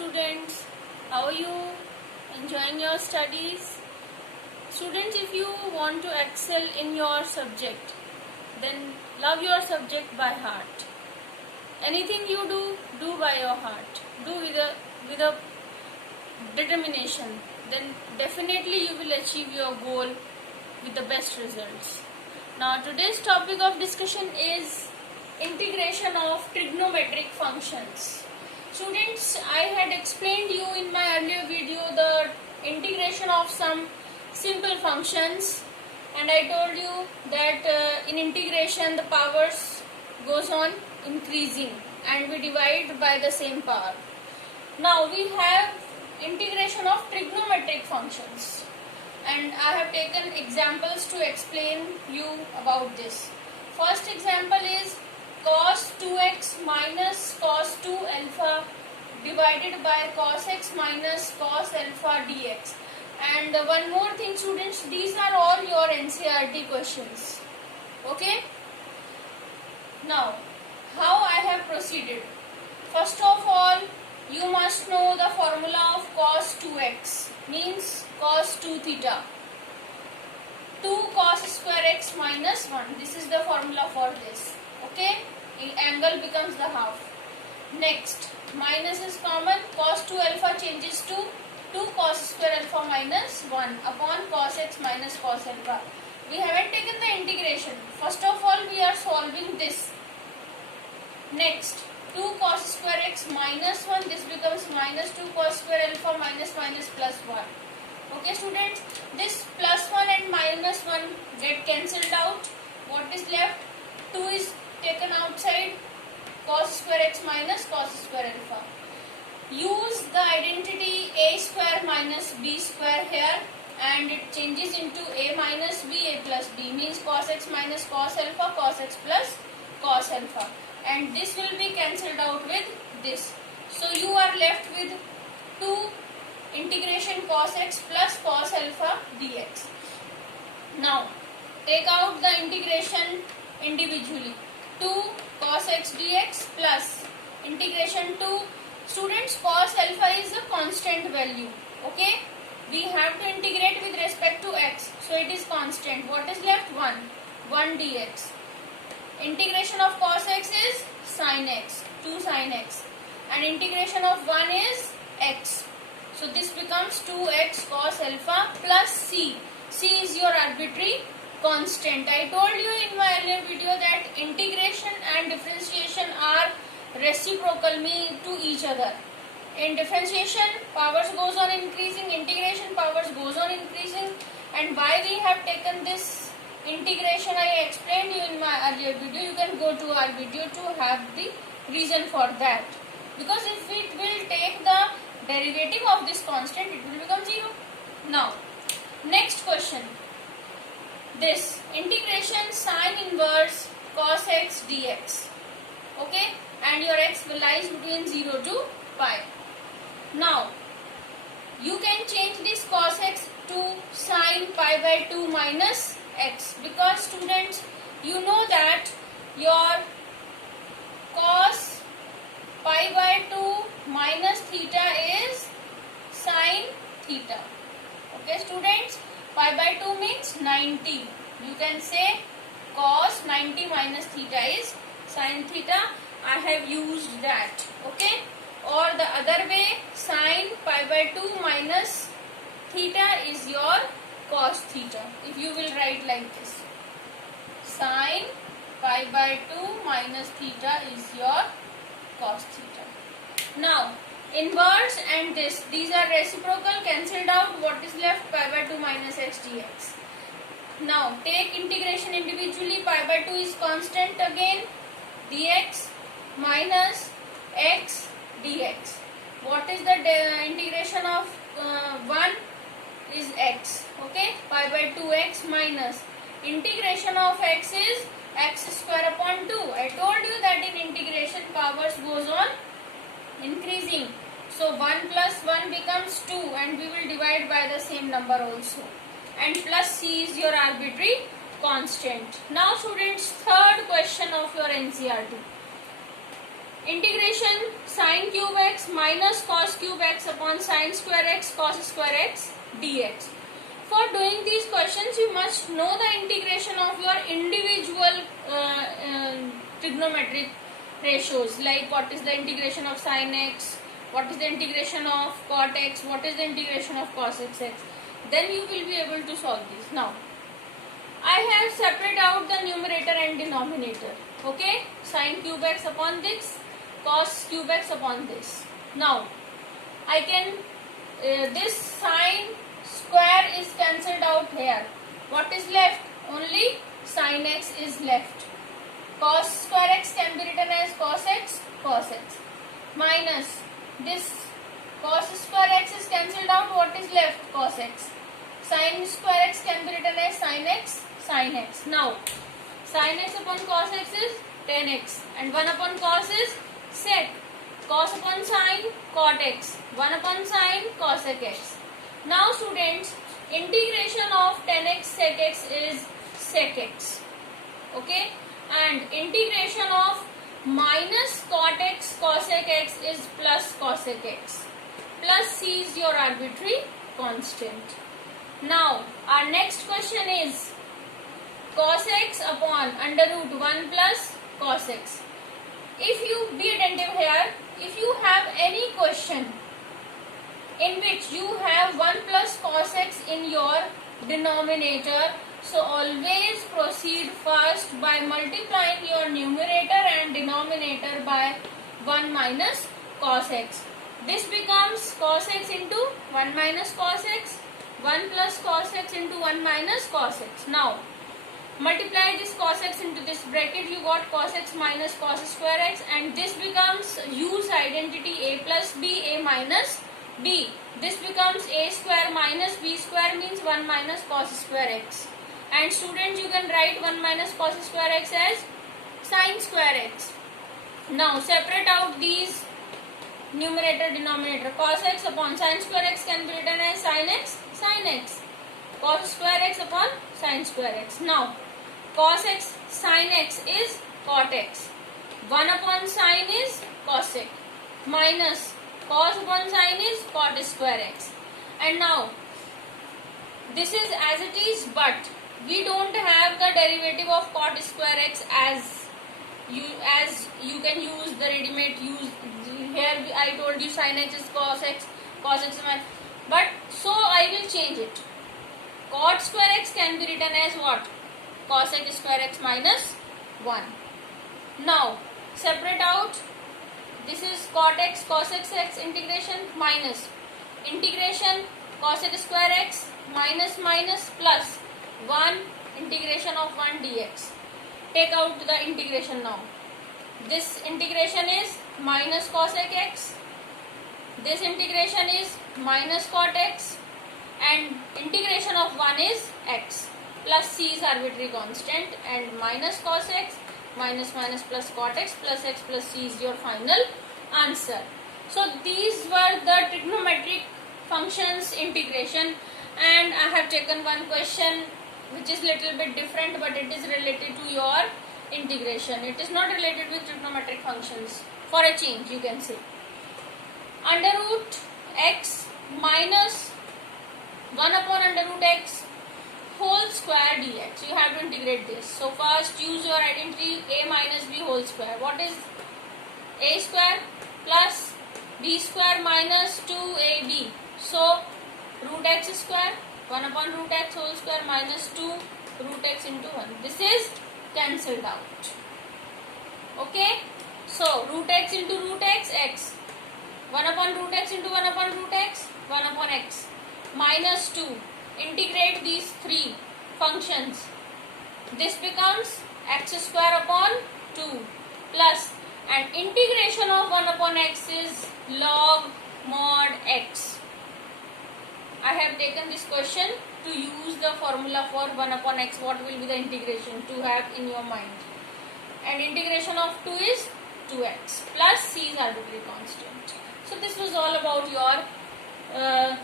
students, how are you? Enjoying your studies? Students, if you want to excel in your subject, then love your subject by heart. Anything you do, do by your heart. Do with a determination. Then definitely you will achieve your goal with the best results. Now today's topic of discussion is integration of trigonometric functions. Students, I had explained you in my earlier video the integration of some simple functions, and I told you that in integration the powers goes on increasing and we divide by the same power. Now we have integration of trigonometric functions, and I have taken examples to explain you about this. First example is cos 2x minus cos 2 alpha divided by cos x minus cos alpha dx. And one more thing, students, these are all your NCERT questions. Okay? Now, how I have proceeded? First of all, you must know the formula of cos 2x, means cos 2 theta. 2 cos square x minus 1. This is the formula for this. Okay? Angle becomes the half. Next, minus is common. Cos 2 alpha changes to 2 cos square alpha minus 1 upon cos x minus cos alpha. We haven't taken the integration. First of all, we are solving this. Next, 2 cos square x minus 1. This becomes minus 2 cos square alpha minus minus plus 1. Okay, students, this plus 1 and minus 1 get cancelled out. What is left? 2 is taken outside, cos square x minus cos square alpha. Use the identity a square minus b square here, and it changes into a minus b, a plus b, means cos x minus cos alpha, cos x plus cos alpha, and this will be cancelled out with this. So you are left with 2 integration cos x plus cos alpha dx. Now take out the integration individually. 2 cos x dx plus integration 2. Students, cos alpha is a constant value. Okay, we have to integrate with respect to x, so it is constant. What is left? 1 dx. Integration of cos x is sin x, 2 sin x, and integration of 1 is x. So this becomes 2x cos alpha plus c. C is your arbitrary constant. I told you in my earlier video that integration and differentiation are reciprocal, mean to each other. In differentiation, powers goes on increasing, integration powers goes on increasing. And why we have taken this integration, I explained you in my earlier video. You can go to our video to have the reason for that. Because if it will take the derivative of this constant, it will become 0. Now, next question. This integration sin inverse cos x dx. Okay, and your x lies between 0 to pi. Now, you can change this cos x to sin pi by 2 minus x, because students, you know that your cos pi by 2 minus theta is sin theta. Okay, students, pi by 2 means 90. You can say cos 90 minus theta is sin theta. I have used that. Okay, or the other way, sin pi by 2 minus theta is your cos theta. If you will write like this, sin pi by 2 minus theta is your cos theta. Now, inverse and this, these are reciprocal, cancelled out. What is left? Pi by 2 minus x dx. Now, take integration individually. Pi by 2 is constant again, dx minus x dx. What is the integration of 1 is x. Okay, pi by 2x minus integration of x is x square upon 2. I told you that in integration powers goes on increasing. So 1 plus 1 becomes 2, and we will divide by the same number also. And plus c is your arbitrary constant. Now students, third question of your NCERT. Integration sin cube x minus cos cube x upon sin square x cos square x dx. For doing these questions, you must know the integration of your individual trigonometric ratios, like what is the integration of sin x, what is the integration of cot x, what is the integration of cos x. Then you will be able to solve this. Now, I have separated out the numerator and denominator. Okay, sin cube x upon this, cos cube x upon this. Now, I can this sine square is cancelled out here. What is left? Only sin x is left. Cos square x can be written as cos x, minus this cos square x is cancelled out. What is left? Cos x. Sin square x can be written as sin x, sin x. Now, sin x upon cos x is 10x and 1 upon cos is sec. Cos upon sin, cot x. 1 upon sin, cosec x. Now students, integration of 10x sec x is sec x. Okay, and integration of minus cot x cosec x is plus cosec x. Plus c is your arbitrary constant. Now our next question is cos x upon under root 1 plus cos x. If you be attentive here, if you have any question in which you have 1 plus cos x in your denominator, so always proceed first by multiplying your numerator and denominator by 1 minus cos x. This becomes cos x into 1 minus cos x, 1 plus cos x into 1 minus cos x. Now, multiply this cos x into this bracket, you got cos x minus cos square x, and this becomes use identity a plus b, a minus b. This becomes a square minus b square means 1 minus cos square x. And students, you can write 1 minus cos square x as sin square x. Now separate out these numerator denominator. Cos x upon sin square x can be written as sin x, sin x. Cos square x upon sin square x. Now cos x sin x is cot x. 1 upon sin is cosec minus cos upon sin is cot square x. And now this is as it is, but we don't have the derivative of cot square x as you can use the ready-made use. Here I told you sin x is cos x minus, but so I will change it. Cot square x can be written as what? Cosec square x minus 1. Now separate out. This is cot x cosec x integration minus integration cosec square x minus minus plus 1 integration of 1 dx. Take out the integration now. This integration is minus cosec x. This integration is minus cot x, and integration of 1 is x. Plus c is arbitrary constant, and minus cos x minus minus plus cot x plus c is your final answer. So these were the trigonometric functions integration, and I have taken one question which is little bit different, but it is related to your integration. It is not related with trigonometric functions. For a change, you can say under root x minus 1 upon under root x whole square dx. You have to integrate this. So first use your identity a minus b whole square. What is a square plus b square minus 2ab. So root x square 1 upon root x whole square minus 2 root x into 1. This is cancelled out. Okay. So root x into root x, x. 1 upon root x into 1 upon root x, 1 upon x. Minus 2. Integrate these three functions. This becomes x square upon 2 plus, and integration of 1 upon x is log mod x. I have taken this question to use the formula for 1 upon x. What will be the integration to have in your mind? And integration of 2 is 2x plus c is arbitrary constant. So this was all about your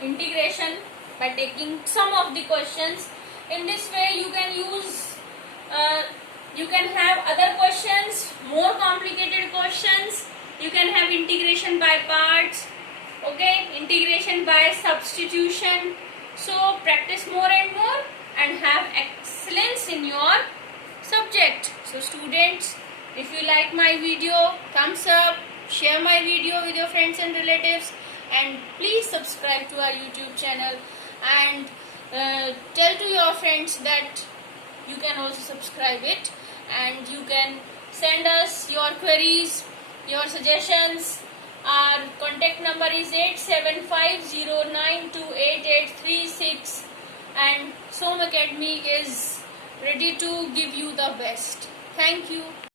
integration by taking some of the questions. In this way you can use You can have other questions, more complicated questions. You can have integration by parts, okay, integration by substitution. So practice more and more and have excellence in your subject. So students, if you like my video, thumbs up, share my video with your friends and relatives, and please subscribe to our YouTube channel, and tell to your friends that you can also subscribe it, and you can send us your queries, your suggestions. Our contact number is 8750928836, and SOM Academy is ready to give you the best. Thank you.